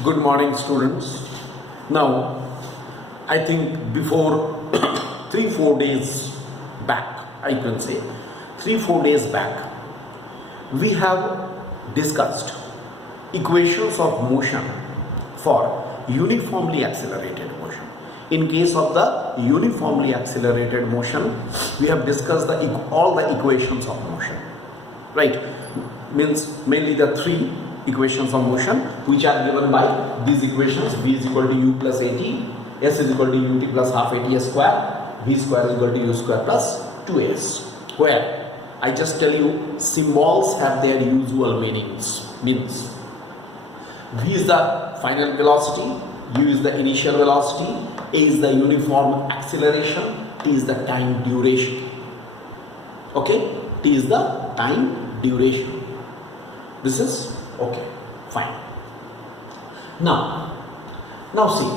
Good morning, students. Now, I think before 3-4 days back, I can say 3-4 days back, we have discussed equations of motion for uniformly accelerated motion. In case of the uniformly accelerated motion, we have discussed all the equations of motion, right? Means mainly the three equations of motion which are given by these equations: v is equal to u plus at, s is equal to ut plus half at square, v square is equal to u square plus 2s, where I just tell you symbols have their usual meanings. Means v is the final velocity, u is the initial velocity, a is the uniform acceleration, t is the time duration. Okay, t is the time duration. This is okay, fine. Now see,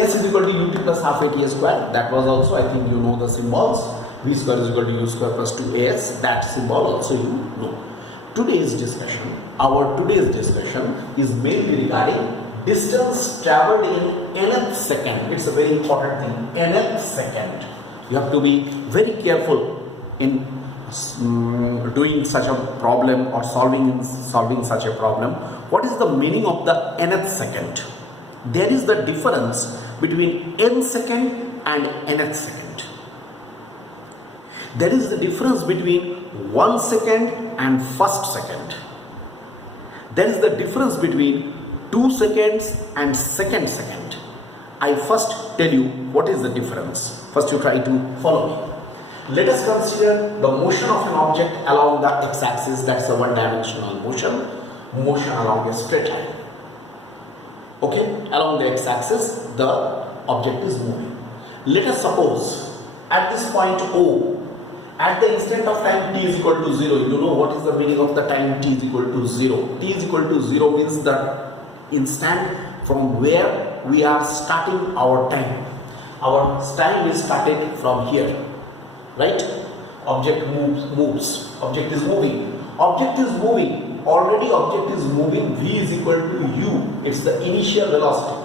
s is equal to ut plus half at square. That was also, I think you know the symbols. V square is equal to u square plus 2as. That symbol also you know. Today's discussion is mainly regarding distance traveled in nth second. It's a very important thing. Nth second. You have to be very careful in doing such a problem or solving such a problem. What is the meaning of the nth second? There is the difference between n second and nth second. There is the difference between 1 second and first second. There is the difference between 2 seconds and second second. I first tell you what is the difference. First you try to follow me. Let us consider the motion of an object along the x-axis. That's a one-dimensional motion along a straight line. Okay, along the x-axis the object is moving. Let us suppose at this point O, at the instant of time t is equal to 0. You know what is the meaning of the time t is equal to 0. T is equal to 0 means the instant from where we are starting our time. Our time is started from here. Right? Object moves. Object is moving. Already object is moving. V is equal to u. It's the initial velocity.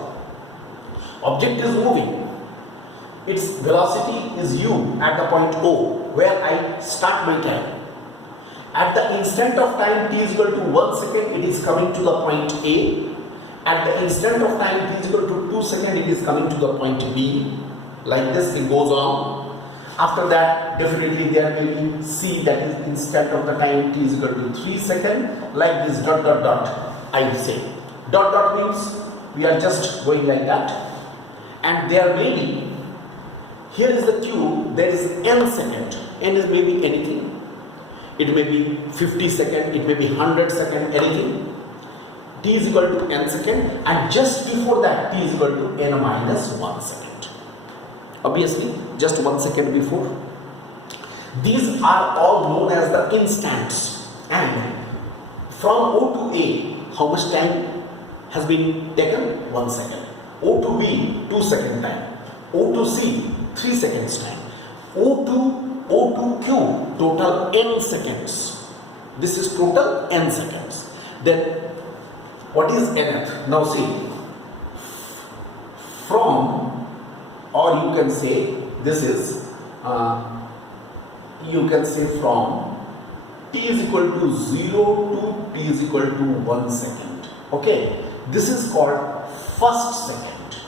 Object is moving. Its velocity is u at the point O, where I start my time. At the instant of time t is equal to 1 second, it is coming to the point A. At the instant of time t is equal to 2 seconds, it is coming to the point B. Like this it goes on. After that, definitely there may be C, that is instant of the time t is equal to 3 seconds. Like this dot dot dot, I will say. Dot dot means we are just going like that. And there may be, here is the cube, there is n second. N is maybe anything. It may be 50 seconds, it may be 100 seconds, anything. T is equal to n second, and just before that t is equal to n minus 1 second. Obviously, just 1 second before. These are all known as the instants. And from O to A, how much time has been taken? 1 second. O to B, 2 second time. O to C, 3 seconds time. O to Q, total n seconds. This is total n seconds. Then, what is nth? Now see, from, or you can say this is you can say from t is equal to 0 to t is equal to 1 second. Okay, this is called first second.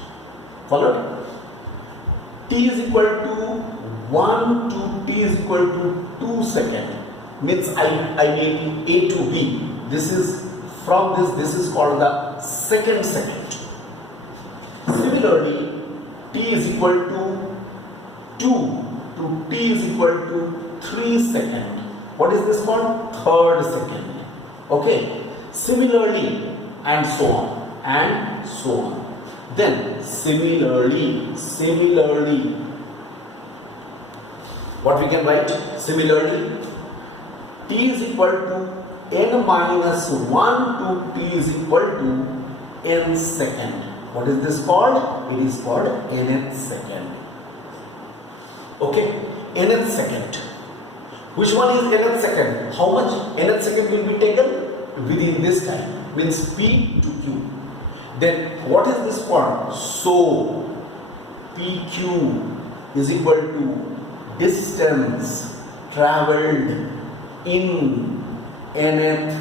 Followed? T is equal to 1 to t is equal to 2 second means I mean A to B. This is from this is called the second second. Similarly, t is equal to 2 to t is equal to 3 second. What is this called? Third second. Okay. Similarly, and so on, and so on. Then similarly, what we can write? Similarly, t is equal to n minus 1 to t is equal to n second. What is this called? It is called nth second. Okay, nth second. Which one is nth second? How much nth second will be taken within this time? Means P to Q. Then what is this form? So PQ is equal to distance travelled in nth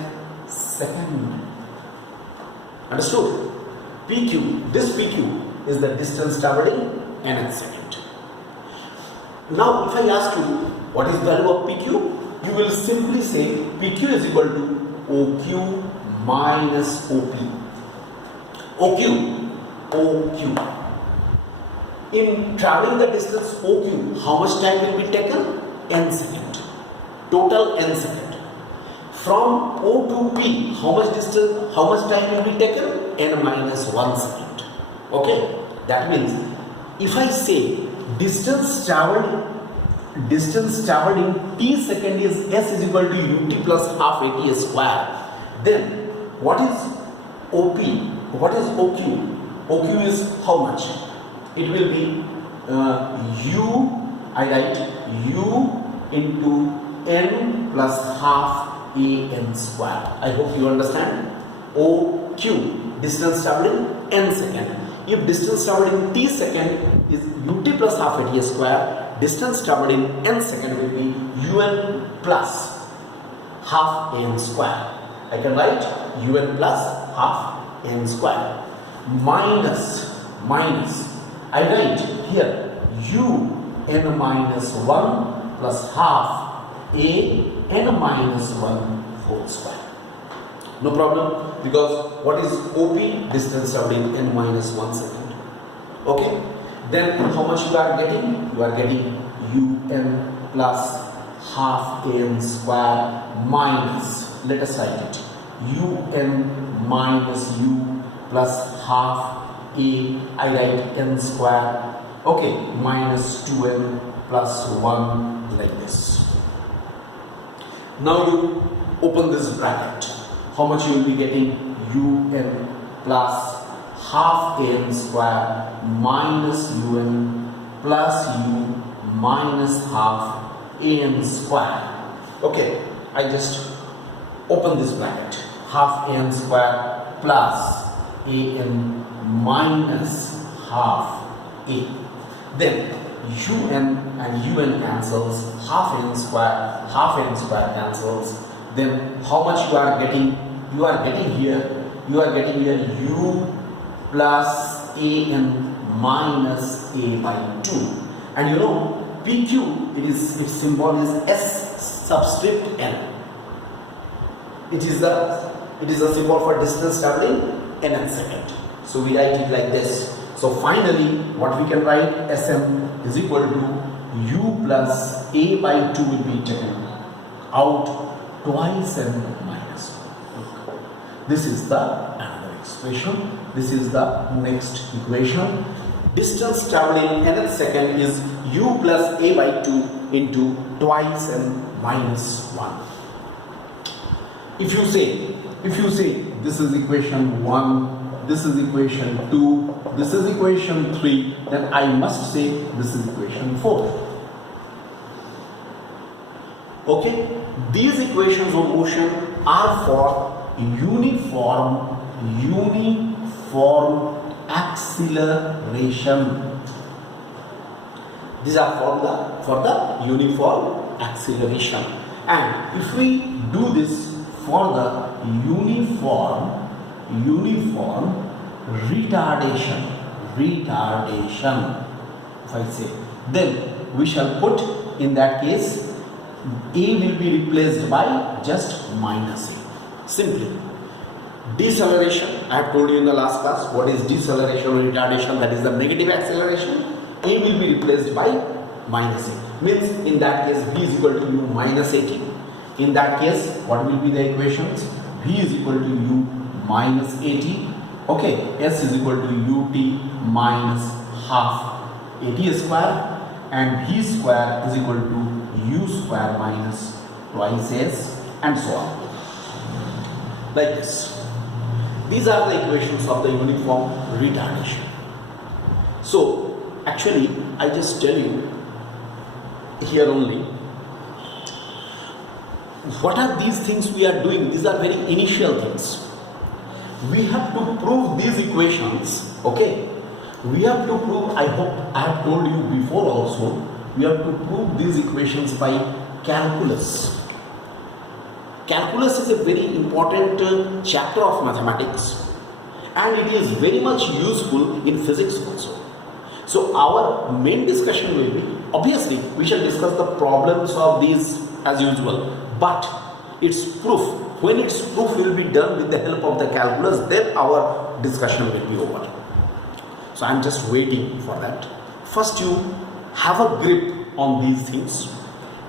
second. Understood? PQ, this PQ is the distance travelled in nth second. Now if I ask you what is the value of PQ, you will simply say PQ is equal to OQ minus OP. OQ. In traveling the distance OQ, how much time will be taken? N second. Total N second. From O to P, how much time will be taken? N minus 1 second. Okay? That means if I say distance traveled in t second is s is equal to ut plus half at square, then what is OP? What is OQ? OQ is how much? It will be I write u into n plus half an square. I hope you understand. OQ, distance travelled in n second. If distance travelled in t second is ut plus half at square, distance travelled in n second will be un plus half n square. I can write un plus half n square minus I write here un minus 1 plus half a n minus 1 whole square. No problem, because what is OP? Distance travelled in n minus 1 second. Okay, then how much you are getting? You are getting un plus half n square minus, let us write it, un minus u plus half a, I write n square, okay, minus 2n plus 1, like this. Now you open this bracket. How much you will be getting? un plus half n square minus un plus u minus half an square. Okay, I just open this bracket. Half an square plus an minus half a. Then un and un cancels, half n square cancels. Then how much you are getting? You are getting here u plus an minus a by 2. And you know PQ, its symbol is S subscript n. It is a symbol for distance travelling nth second. So we write it like this. So finally, what we can write, Sm is equal to u plus a by 2 will be taken out twice n minus 1. This is the another expression. This is the next equation. Distance travelling in nth second is u plus a by 2 into twice n minus 1. If you say this is equation 1, this is equation 2, this is equation 3, then I must say this is equation 4. Okay, these equations of motion are for uniform acceleration. These are for the uniform acceleration. And if we do this for the uniform retardation, if I say, then we shall put, in that case, a will be replaced by just minus a. Simply. Deceleration, I have told you in the last class what is deceleration or retardation, that is the negative acceleration. A will be replaced by minus a. Means in that case v is equal to u minus at. In that case, what will be the equations? V is equal to u minus at. Okay, s is equal to ut minus half at square, and v square is equal to u square minus twice s, and so on. Like this. These are the equations of the uniform retardation. So, actually, I just tell you here only, what are these things we are doing? These are very initial things. we have to prove these equations. Okay, we have to prove, I hope I have told you before also, we have to prove these equations by calculus. Calculus is a very important chapter of mathematics, and it is very much useful in physics also. So our main discussion will be, obviously we shall discuss the problems of these as usual, but its proof, when its proof will be done with the help of the calculus, then our discussion will be over. So I am just waiting for that. First you have a grip on these things,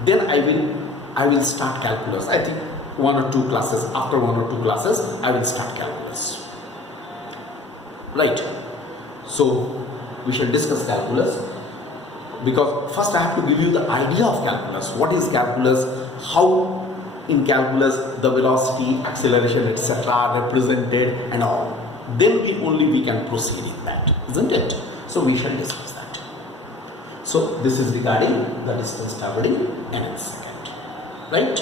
then I will start calculus. I think after one or two classes I will start calculus. Right, so we shall discuss calculus, because first I have to give you the idea of calculus. What is calculus? How in calculus the velocity, acceleration, etc. are represented and all. Then only we can proceed in that, isn't it? So we shall discuss that. So this is regarding the distance traveling in a second, right?